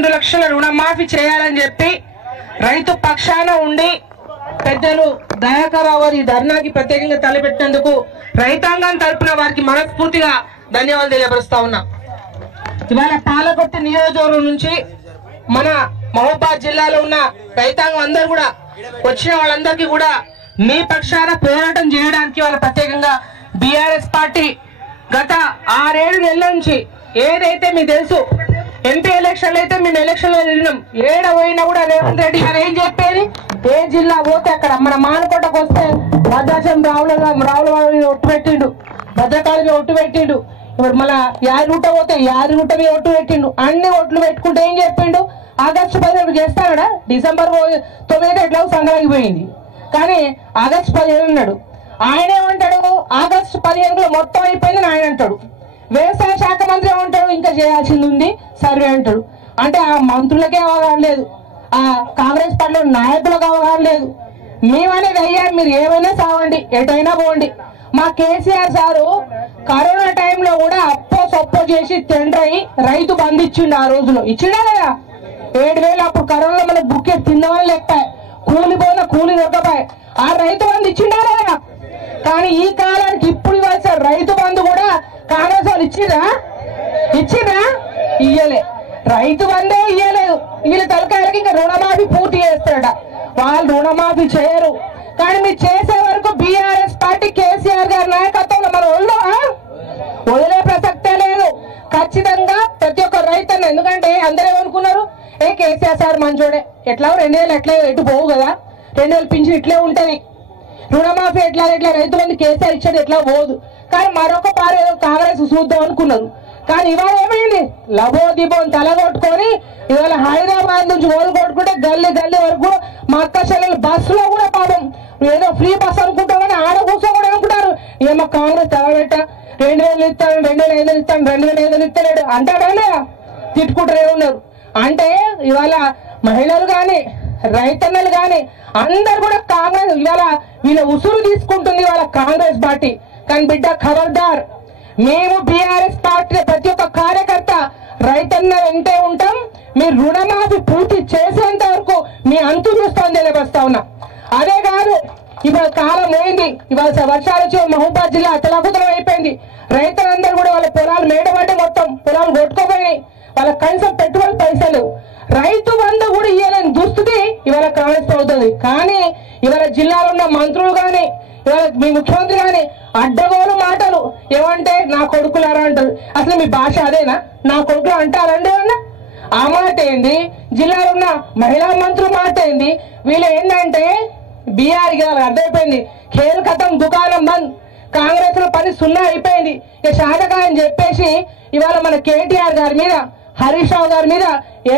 2 లక్షల రుణమాఫీ చేయాలని చెప్పి రైతు పక్షాన ఉండి పెద్దలు దయాకర్ రావు గారి ధర్నాకి ప్రత్యేకంగా తలపెట్టినందుకు రైతాంగం తరపున వారికి మనస్ఫూర్తిగా ధన్యవాదాలు తెలియపరుస్తా ఉన్నా. ఇవాళ పాలకొట్టు నియోజకవర్గం నుంచి మన మహబూబాబాద్ జిల్లాలో ఉన్న రైతాంగం అందరూ కూడా వచ్చిన వాళ్ళందరికీ కూడా మీ పక్షాన పోరాటం చేయడానికి వాళ్ళ ప్రత్యేకంగా బీఆర్ఎస్ పార్టీ గత 6-7 నెలల నుంచి ఏదైతే మీకు తెలుసు ఎంపీ ఎలక్షన్లు అయితే మేము ఎలక్షన్ లో తిరిగినాం. ఏడ పోయినా కూడా రేవంత్ రెడ్డి గారు ఏం చెప్పేది, ఏ జిల్లా పోతే అక్కడ మన మానకోటకు వస్తే భద్రాచలం రావుల ఒట్టు పెట్టిండు, భద్రకాళి మీద ఒట్టు పెట్టిండు. ఇప్పుడు మళ్ళా యాదగిరిగుట్ట పోతే యాదగిరిగుట్ట మీద ఒట్టు పెట్టిండు. అన్ని ఒట్లు పెట్టుకుంటే ఏం చెప్పిండు, ఆగస్టు 15 చేస్తాడా, డిసెంబర్ 9 ఎట్లా సంక్రాంతికి పోయింది కానీ ఆగస్టు 15 అన్నాడు. ఆయన ఏమంటాడు, ఆగస్టు 15లో మొత్తం అయిపోయిందని ఆయన అంటాడు. వ్యవసాయ శాఖ మంత్రి ఏమంటాడు, ఇంకా చేయాల్సింది ఉంది సర్వే అంటాడు. అంటే ఆ మంత్రులకే అవగాహన లేదు, ఆ కాంగ్రెస్ పార్టీలో నాయకులకు అవగాహన లేదు. మేమనేది అయ్యా మీరు ఏమైనా సావండి, ఎటైనా పోండి. మా కేసీఆర్ సారు కరోనా టైంలో కూడా సొప్పో చేసి తండ్రి రైతు బంధు ఇచ్చిండు. ఆ రోజులో ఇచ్చిండా లేదా, 7,000 అప్పుడు కరోనా మనకు బుక్ తిందామని లెక్క, కూలిపోయిన కూలి దొరకపోయి ఆ రైతు బంధు ఇచ్చిండా లేదా. కానీ ఈ కాలానికి ఇప్పుడు ఇవ్వాల్సిన రైతు బంధు కూడా కాంగ్రెస్ వాళ్ళు ఇచ్చిరా ఇయ్యలే, రైతు బంధే ఇయ్యలేదు. వీళ్ళ తలకాయలకి ఇంకా రుణమాఫీ పూర్తి చేస్తారట, వాళ్ళు రుణమాఫీ చేయరు. కానీ మీరు చేసే వరకు బీఆర్ఎస్ పార్టీ కేసీఆర్ గారి నాయకత్వంలో మన ఒళ్ళు వదిలే ప్రసక్తే లేదు. ఖచ్చితంగా ప్రతి ఒక్క రైతన్న, ఎందుకంటే అందరూ ఏమనుకున్నారు, కేసీఆర్ సార్ మంచోడే, ఎట్లా 2,000 ఎట్లా ఎటు పోవు కదా, 2,000 పింఛన్ ఇట్లే ఉంటది, రుణమాఫీ ఎట్లా రైతు మంది కేసీఆర్ ఇచ్చేది ఎట్లా పోదు. కానీ మరొక పారు ఏదో కాంగ్రెస్ చూద్దాం అనుకున్నారు. కానీ ఇవాళ ఏమైంది, లబో దిబోన్ తలగొట్టుకొని ఇవాళ హైదరాబాద్ నుంచి ఓలు కొట్టుకుంటే గల్లీ వరకు మా అక్క చెల్లెలు బస్సులో కూడా పాపం ఏదో ఫ్రీ బస్ అనుకుంటామని ఆడ కూర్చో కూడా అనుకుంటారు. ఏమో కాంగ్రెస్ తలబెట్ట 2,000 ఇస్తాను, 2,500 ఇస్తాను, 2,500 ఇస్తలేడు అంటాడే తిట్టుకుంటారే ఉన్నారు. అంటే ఇవాళ మహిళలు కానీ రైతన్నలు కానీ అందరు కూడా కాంగ్రెస్ ఇవాళ వీళ్ళ ఉసురు తీసుకుంటుంది ఇవాళ కాంగ్రెస్ పార్టీ. కానీ బిడ్డ ఖబర్దార్, మేము బీఆర్ఎస్ పార్టీ ప్రతి ఒక్క కార్యకర్త రైతన్న వెంటే ఉంటాం. మీరు రుణమాఫీ పూర్తి చేసేంత వరకు మీ అంతు చూస్తామని తెలియపరుస్తా ఉన్నా. అదే కాదు, ఇవాళ కాలం పోయింది, ఇవాళ వర్షాలు వచ్చి మహబూబాబాద్ జిల్లా అతలాకుతలం అయిపోయింది. రైతులందరూ కూడా వాళ్ళ పొలాలు మేడబడ్డ, మొత్తం పొలాలు కొట్టుకోపోయినాయి, వాళ్ళ కనీసం పెట్టుబడి పైసలు, రైతు బంధు కూడా ఇవ్వాలని దుస్థితి ఇవాళ కాంగ్రెస్ అవుతుంది. కానీ ఇవాళ జిల్లాలో ఉన్న మంత్రులు కానీ ఇవాళ మీ ముఖ్యమంత్రి కానీ అడ్డగోలు మాటలు ఏమంటే నా కొడుకులారా అంటారు. అసలు మీ భాష అదేనా, నా కొడుకులు అంటారండి అన్న, ఆ మాట ఏంది, జిల్లాలో ఉన్న మహిళా మంత్రులు మాట ఏంది. వీళ్ళు ఏంటంటే బీఆర్ అర్థమైపోయింది, ఖేల్ ఖతం దుకాణం బంద్, కాంగ్రెస్ లో పని సున్నా అయిపోయింది. ఇక శాతగా అని చెప్పేసి ఇవాళ మన కేటీఆర్ గారి మీద, హరీష్ రావు గారి మీద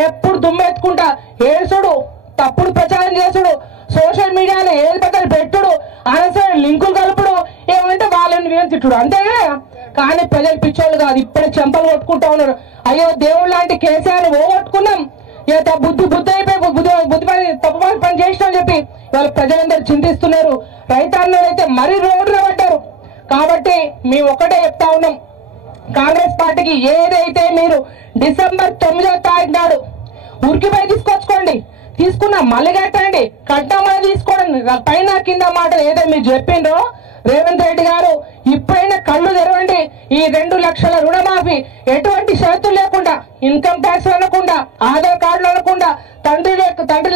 ఎప్పుడు దుమ్మెత్తుకుంటా ఏడుచుడు, తప్పుడు ప్రచారం చేసుడు, సోషల్ మీడియాలో ఏది పెద్దలు పెట్టుడు, అనవసరం లింకులు కలుపుడు, ఏమంటే వాళ్ళని వీళ్ళని తిట్టుడు అంతే. కానీ ప్రజలు పిచ్చోళ్ళు కాదు, ఇప్పుడే చెంపలు కొట్టుకుంటా ఉన్నారు. అయ్యో దేవుడు లాంటి కేసీఆర్ ఓగొట్టుకున్నాం, బుద్ధి అయిపోయి తప్పు పని చేసినామని చెప్పి వాళ్ళ ప్రజలందరూ చింతిస్తున్నారు. రైతాంగం అయితే మరీ రోడ్లు పడ్డారు. కాబట్టి మేము ఒకటే చెప్తా ఉన్నాం, కాంగ్రెస్ పార్టీకి ఏదైతే మీరు డిసెంబర్ 9వ తారీఖు నాడు ఉరికిపోయి తీసుకొచ్చుకోండి, తీసుకున్నా మళ్ళీ కట్టండి, కట్టామని తీసుకోండి, పైన కింద మాట ఏదో మీరు చెప్పిండ్రో రేవంత్ రెడ్డి గారు ఇప్పుడైనా కళ్ళు తెరవండి. ఈ 2 లక్షల రుణమాఫీ ఎటువంటి షరతులు లేకుండా, ఇన్కమ్ ట్యాక్స్ అనకుండా, ఆధార్ కార్డులు అనకుండా, తండ్రి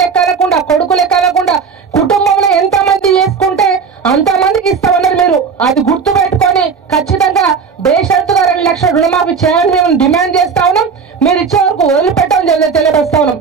లెక్క అనకుండా, కొడుకు లెక్క అనకుండా, కుటుంబంలో ఎంతమంది చేసుకుంటే అంతమందికి ఇస్తామన్నారు మీరు. అది గుర్తు పెట్టుకొని ఖచ్చితంగా బేషరతుగా 2 లక్షల రుణమాఫీ చేయాలని మేము డిమాండ్ చేస్తా ఉన్నాం. మీరు ఇచ్చే వరకు వదిలిపెట్టమని తెలియపరుస్తా ఉన్నాం.